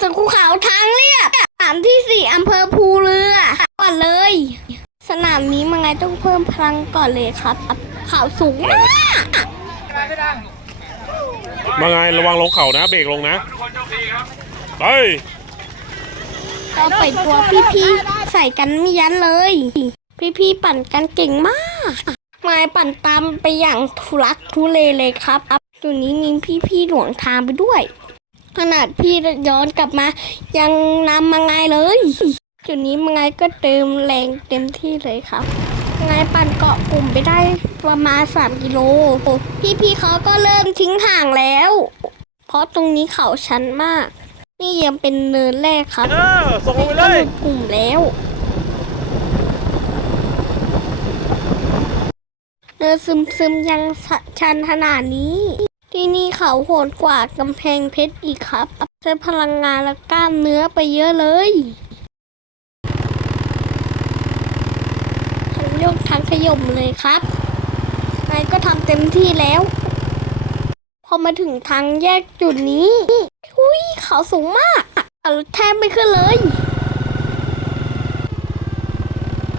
สุขุเขาทางเรียบสนามที่สี่อำเภอภูเรือ ก่อนเลย สนามนี้มันไงต้องเพิ่มพลังก่อนเลยครับเขาสูงมากมาไงระวังลงเข่านะ เบรกลงนะเฮ้ยเราไปตัวพี่ๆใส่กันไม่ยั้นเลย พี่ๆปั่นกันเก่งมากมายปั่นตามไปอย่างทุลักทุเลเลยครับตัวนี้มีพี่ๆหลวงทางไปด้วย ขนาดพี่ย้อนกลับมา ยังนำมาไงเลย จุดนี้มังไงก็เติมแรงเต็มที่เลยครับมังไงปั่นเกาะกลุ่มไปได้ประมาณ3กิโล พี่ๆเขาก็เริ่มทิ้งห่างแล้ว เพราะตรงนี้เขาชันมาก นี่ยังเป็นเนินแรกครับเออส่งลงไปเลก็หยลุดกลุ่มแล้วเนินซึมซึมๆยังสะชันขนาดนี้ ที่นี่เขาโหดกว่ากำแพงเพชรอีกครับใช้พลังงานและกล้ามเนื้อไปเยอะเลยทั้งโยกทั้งขยมเลยครับนายก็ทำเต็มที่แล้ว พอมาถึงทางแยกจุดนี้อุ้ยเขาสูงมากเอาแทบไม่ขึ้นเลย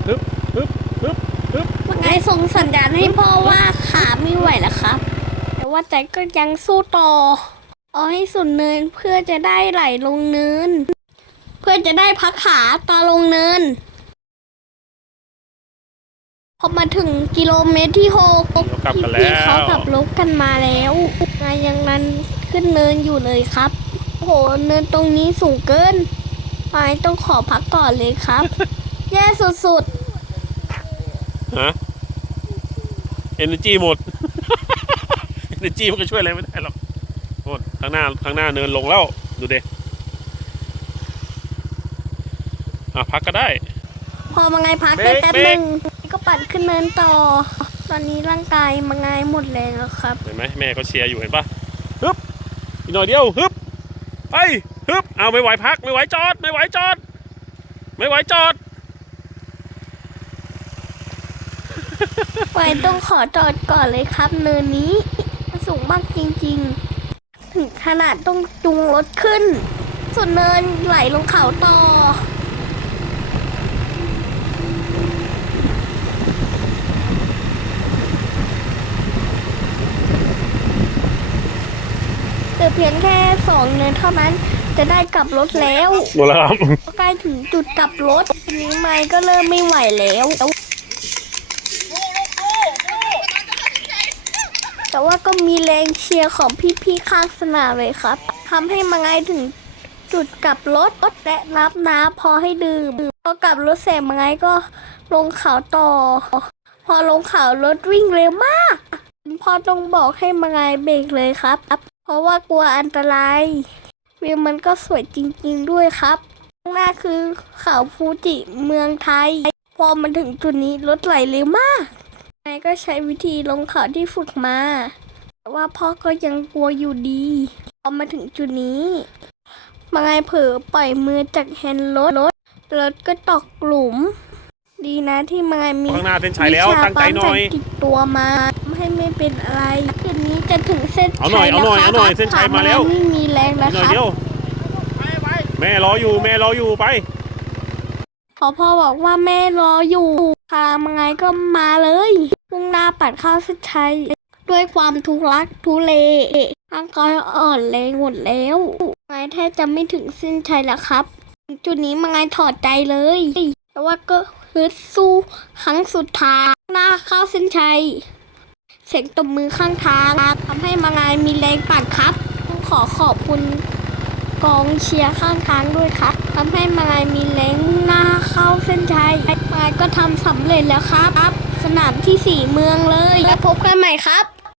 ฮึบฮึบฮึบฮึบว่าไงส่งสัญญาณให้พ่อว่าขาไม่ไหวแล้วครับแต่ ว่าใจก็ยังสู้ต่อ เอาให้สุดเนินเพื่อจะได้ไหลลงเนิน เพื่อจะได้พักขาตอนลงเนิน พอมาถึงกิโลเมตรที่หกเรากลับกันแล้พี่ๆเขาวกลับรถกันมาแล้วนายยังนั้นขึ้นเนินอยู่เลยครับโอ้โหเนินตรงนี้สูงเกินนายต้องขอพักก่อนเลยครับ แย่สุดๆฮะเอเนจีหมด เอเนจีมันก็ช่วยอะไรไม่ได้หรอกโทษข้างหน้าข้างหน้าเนินลงแล้ว ดูเด็อะพักก็ได้ พอมาไงพักเบรได้กแป๊บเบรหกนึ่งก็ปั่นขึ้นเนินต่อ ตอนนี้ร่างกายมาไงหมดแรงแล้วครับ เห็นไหมแม่ก็เชียร์อยู่เห็นปะฮึบอีกหน่อยเดียวฮึบไปฮึบเอาไม่ไหวพักไม่ไหวจอด ไม่ไหวจอด ไม่ไหวจอดไปต้องขอจอดก่อนเลยครับเนินนี้มัน สูงมากจริงๆ ถึงขนาดต้องจูงรถขึ้น ส่วนเนินไหลลงเขาต่อ เหลือเพียงแค่สองเนินเท่านั้นจะได้กลับรถแล้ว หมดแล้วครับ ใกล้ถึงจุดกลับรถทีนี้ไม้ก็เริ่มไม่ไหวแล้ว แต่ว่าก็มีแรงเชียร์ของพี่ๆข้างสนามเลยครับทำให้มาไงถึงจุดกลับรถและรับน้ำพอให้ดื่มพอกลับรถเสร็จมาไงก็ลงเขาต่อ พอลงเขารถวิ่งเร็วมาก พอต้องบอกให้มาไงเบรกเลยครับ เพราะว่ากลัวอันตรายวิวมันก็สวยจริงๆด้วยครับข้างหน้าคือเขาฟูจิเมืองไทย พอมันถึงจุดนี้รถไหลเร็วมาก นายก็ใช้วิธีลงเขาที่ฝึกมา แต่ว่าพ่อก็ยังกลัวอยู่ดีพอมาถึงจุดนี้มาไงเผลอปล่อยมือจากแฮนด์รถรถรถก็ตกหลุม ดีนะที่มาไงมีข้างหน้าเส้นชัยแล้ววิชาตั้งใจหน่อยปั๊มจากติดตัวมาไม่ให้ไม่เป็นอะไรจุดนี้จะถึงเส้นเอาหน่อยชัยเอาหน่อยแล้วเอาหน่อยครับเส้นชัยมาแล้วขไม่มีแรงแล้วอีกหน่คอยรับเดียวแม่รออยู่แม่รออยู่ไปพอพ่อบอกว่าแม่รออยู่พามาไงก็มาเลยมุ่งหน้า ปัดเข้าเส้นชัยด้วยความทุรักทุเลร่างกายอ่อนแรงหมดแล้วไงแทบจะไม่ถึงเส้นชัยแล้วครับ จุดนี้มาไงถอดใจเลยแต่ว่าก็ฮึดสู้ครั้งสุดท้ายหน้าเข้าเส้นชัย เสียงตบมือข้างทางทำให้มาไงมีแรงปัดครับ ต้องขอขอบคุณกองเชียร์ข้างทางด้วยครับทำให้มายมีแรงมุ่งหน้าเข้าเส้นชัยมายก็ทำสำเร็จแล้วครับ สนามที่สี่เมืองเลย แล้วพบกันใหม่ครับ